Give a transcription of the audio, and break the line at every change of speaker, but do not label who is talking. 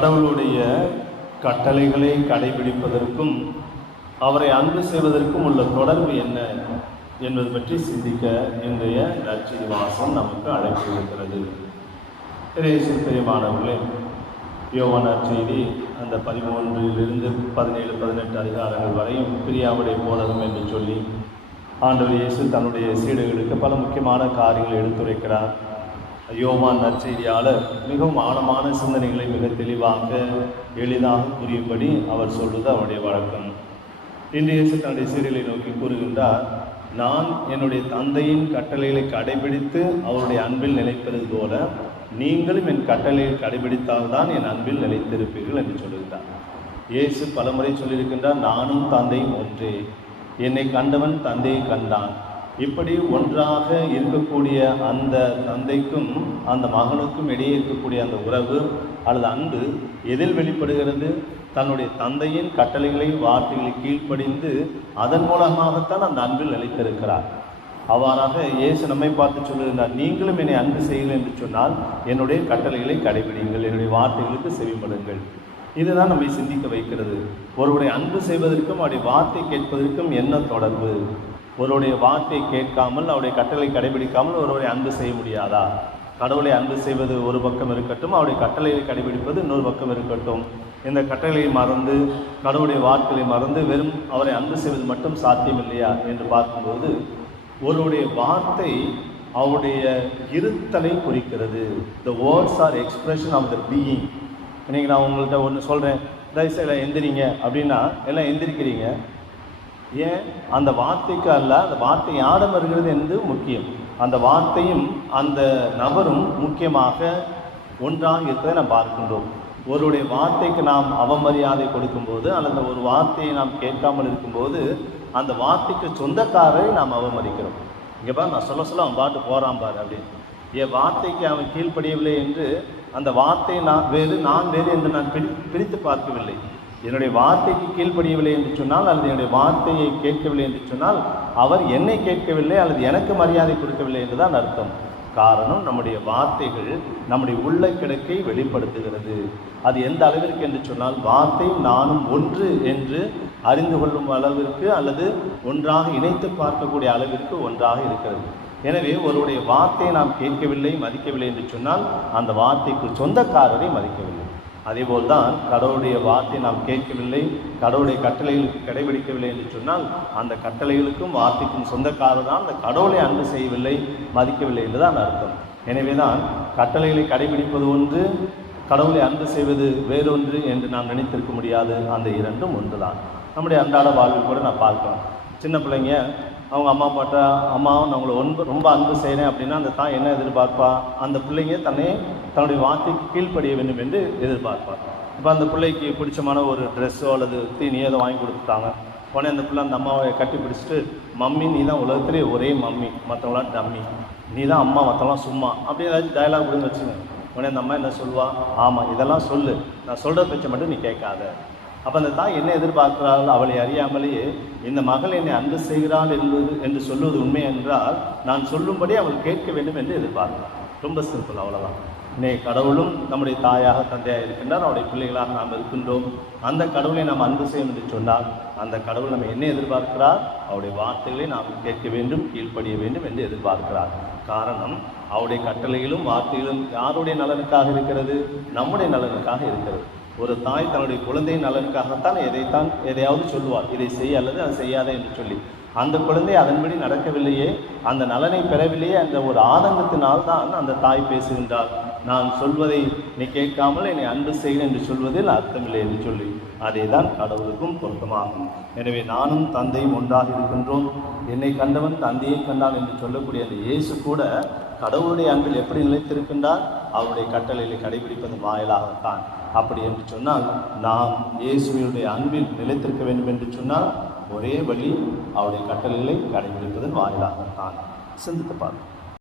கடவுளுடைய கட்டளைகளை கடைபிடிப்பதற்கும் அவரை அன்பு செய்வதற்கும் உள்ள தொடர்பு என்ன என்பது பற்றி சிந்திக்க இன்றைய நற்செய்தி வாசம் நமக்கு அழைப்பு இருக்கிறது இறையேசின் பிரியமானவர்களே யோவான் செய்தி அந்த பதிமூன்றிலிருந்து பதினேழு பதினெட்டு அதிகாரங்கள் வரையும் பிரியாவுடைய போதகம் என்று சொல்லி ஆண்டவர் இயேசு தன்னுடைய சீடுகளுக்கு பல முக்கியமான காரியங்களை எடுத்துரைக்கிறார். யோவான் நற்செய்தியாளர் மிகவும் ஆழமான சிந்தனைகளை மிக தெளிவாக எளிதாக புரியும்படி அவர் சொல்வது அவருடைய வழக்கம். இன்று இயேசு தன்னுடைய சீரியலை நோக்கி கூறுகின்றார் நான் என்னுடைய தந்தையின் கட்டளைகளை கடைபிடித்து அவருடைய அன்பில் நிலைப்பது போல நீங்களும் என் கட்டளையை கடைபிடித்தால்தான் என் அன்பில் நிலைத்திருப்பீர்கள் என்று சொல்லுகிறார் இயேசு பலமுறை சொல்லியிருக்கின்றார் நானும் தந்தையும் ஒன்றே. என்னை கண்டவன் தந்தையை கண்டான். இப்படி ஒன்றாக இருக்கக்கூடிய அந்த தந்தைக்கும் அந்த மகனுக்கும் இடையே இருக்கக்கூடிய அந்த உறவு அல்லது அன்பு எதில் வெளிப்படுகிறது? தன்னுடைய தந்தையின் கட்டளைகளை வார்த்தைகளை கீழ்ப்படிந்து அதன் மூலமாகத்தான் அந்த அன்பில் நிலைத்திருக்கிறார். அவ்வாறாக இயேசு நம்மை பார்த்து சொல்லுகிறார் நீங்களும் என்னை அன்பு செய்யுங்கள் என்று சொன்னால் என்னுடைய கட்டளைகளை கடைபிடிங்கள் என்னுடைய வார்த்தைகளுக்கு செவிப்படுங்கள். இதுதான் நம்மை சிந்திக்க வைக்கிறது. ஒருவரை அன்பு செய்வதற்கும் அவருடைய வார்த்தை கேட்பதற்கும் என்ன தொடர்பு? ஒருவருடைய வார்த்தை கேட்காமல் அவருடைய கட்டளை கடைபிடிக்காமல் ஒருவரை அன்பு செய்ய முடியாதா? கடவுளை அன்பு செய்வது ஒரு பக்கம் இருக்கட்டும் அவருடைய கட்டளையை கடைபிடிப்பது இன்னொரு பக்கம் இருக்கட்டும். இந்த கட்டளையை மறந்து கடவுளுடைய வார்த்தைகளை மறந்து வெறும் அவரை அன்பு செய்வது மட்டும் சாத்தியம் இல்லையா என்று பார்க்கும்போது ஒருவருடைய வார்த்தை அவருடைய இருத்தலை குறிக்கிறது. The words are expression of the being இன்னைக்கு நான் உங்கள்கிட்ட ஒன்று சொல்கிறேன் தயவுசெய்து எந்திரிங்க. அப்படின்னா எல்லாம் எந்திரிக்கிறீங்க. ஏன்? அந்த வார்த்தைக்கு அல்ல அந்த வார்த்தை யாரிடம் வருகிறது என்று முக்கியம். அந்த வார்த்தையும் அந்த நபரும் முக்கியமாக ஒன்றாக இருப்பதை நாம் பார்க்கின்றோம். ஒருவருடைய வார்த்தைக்கு நாம் அவமரியாதை கொடுக்கும்போது அல்லது ஒரு வார்த்தையை நாம் கேட்காமல் இருக்கும்போது அந்த வார்த்தைக்கு சொந்தக்காரரை நாம் அவமதிக்கிறோம். இங்கே பாரு நான் சொல்ல சொல்ல அவன் பாட்டு போகிறான் பாரு அப்படின்னு. என் வார்த்தைக்கு அவன் கீழ்ப்படியவில்லை என்று அந்த வார்த்தையை நான் வேறு நான் வேறு என்று நான் பிடி பிரித்து பார்க்கவில்லை. என்னுடைய வார்த்தைக்கு கீழ்ப்படியவில்லை என்று சொன்னால் அல்லது என்னுடைய வார்த்தையை கேட்கவில்லை என்று சொன்னால் அவர் என்னை கேட்கவில்லை அல்லது எனக்கு மரியாதை கொடுக்கவில்லை என்றுதான் அர்த்தம். காரணம் நம்முடைய வார்த்தைகள் நம்முடைய உள்ள கிடக்கை வெளிப்படுத்துகிறது. அது எந்த அளவிற்கு என்று சொன்னால் வார்த்தை நானும் ஒன்று என்று அறிந்து கொள்ளும் அளவிற்கு அல்லது ஒன்றாக இணைத்து பார்க்கக்கூடிய அளவிற்கு ஒன்றாக இருக்கிறது. எனவே ஒருவருடைய வார்த்தையை நாம் கேட்கவில்லை மதிக்கவில்லை என்று சொன்னால் அந்த வார்த்தைக்கு சொந்தக்காரரை மதிக்கவில்லை. அதேபோல் தான் கடவுளுடைய வார்த்தை நாம் கேட்கவில்லை கடவுளுடைய கட்டளைகளுக்கு கடைபிடிக்கவில்லை என்று சொன்னால் அந்த கட்டளைகளுக்கும் வார்த்தைக்கும் சொந்தக்காரர் தான் அந்த கடவுளை அன்பு செய்யவில்லை மதிக்கவில்லை என்று தான் அர்த்தம். எனவே தான் கட்டளைகளை கடைபிடிப்பது ஒன்று கடவுளை அன்பு செய்வது வேறொன்று என்று நாம் நினைத்திருக்க முடியாது. அந்த இரண்டும் ஒன்றுதான். நம்முடைய அன்றாட வாழ்வில் கூட நான் பார்க்கலாம். சின்ன பிள்ளைங்க அவங்க அம்மா அப்பாட்ட அம்மா நான் உங்களை ஒன்பு ரொம்ப அன்பு செய்கிறேன் அப்படின்னா அந்த தாய் என்ன எதிர்பார்ப்பா? அந்த பிள்ளைங்க தன்னை தன்னுடைய வார்த்தைக்கு கீழ்ப்படிய வேண்டும் என்று எதிர்பார்ப்பார் இப்போ அந்த பிள்ளைக்கு பிடிச்சமான ஒரு ட்ரெஸ்ஸோ அல்லது தீனியோ ஏதோ வாங்கி கொடுத்துட்டாங்க. உடனே அந்த பிள்ளை அந்த அம்மாவை கட்டி பிடிச்சிட்டு மம்மி நீ தான் உலகத்திலே ஒரே மம்மி மற்றவங்களாம் டம்மி. நீ தான் அம்மா மற்றவங்களாம் சும்மா. அப்படி ஏதாச்சும் டயலாக் கொடுங்க வச்சுங்க உடனே அந்த அம்மா என்ன சொல்லுவா? ஆமாம் இதெல்லாம் சொல்லு. நான் சொல்கிற பேச்சை மட்டும் நீ கேட்காத. அப்போ அந்த தாய் என்ன எதிர்பார்க்கிறாள்? அவளை அறியாமலேயே இந்த மகள் என்னை அன்பு செய்கிறாள் என்பது என்று சொல்வது உண்மை என்றால் நான் சொல்லும்படி அவள் கேட்க வேண்டும் என்று எதிர்பார்க்கிறாள். ரொம்ப சிம்பிள் அவ்வளோதான் இன்னைக்கு கடவுளும் நம்முடைய தாயாக தந்தையாக இருக்கின்றார். அவருடைய பிள்ளைகளாக நாம் இருக்கின்றோம். அந்த கடவுளை நாம் அன்பு செய்யும் என்று சொன்னால் அந்த கடவுள் நம்ம என்ன எதிர்பார்க்கிறார்? அவருடைய வார்த்தைகளை நாம் கேட்க வேண்டும் கீழ்ப்படிய வேண்டும் என்று எதிர்பார்க்கிறார். காரணம் அவருடைய கட்டளைகளும் வார்த்தைகளும் யாருடைய நலனுக்காக இருக்கிறது? நம்முடைய நலனுக்காக இருக்கிறது. ஒரு தாய் தன்னுடைய குழந்தையின் நலனுக்காகத்தான் எதைத்தான் எதையாவது சொல்லுவார் இதை செய்ய அல்லது அதை செய்யாதே என்று சொல்லி. அந்த குழந்தை அதன்படி நடக்கவில்லையே அந்த நலனை பெறவில்லையே அந்த ஒரு ஆதங்கத்தினால் தான் அந்த தாய் பேசுகின்றார் நான் சொல்வதை நீ கேட்காமல் என்னை அன்பு செய்கிறேன் என்று சொல்வதில் அர்த்தமில்லை என்று சொல்லி. அதே தான் கடவுளுக்கும் பொருத்தமாகும். எனவே நானும் தந்தையும் ஒன்றாக இருக்கின்றோம். என்னை கண்டவன் தந்தையை கண்டான் என்று சொல்லக்கூடிய அந்த இயேசு கூட கடவுளுடைய அன்பில் எப்படி நிலைத்திருக்கின்றார்? அவருடைய கட்டளைகளை கடைபிடிப்பதன் வாயிலாகத்தான். அப்படி என்று சொன்னால் நாம் இயேசுவினுடைய அன்பில் நிலைத்திருக்க வேண்டும் என்று சொன்னால் ஒரே வழி அவருடைய கட்டளைகளை கடைபிடிப்பதன் வாயிலாகத்தான். சிந்தித்து பார்ப்போம்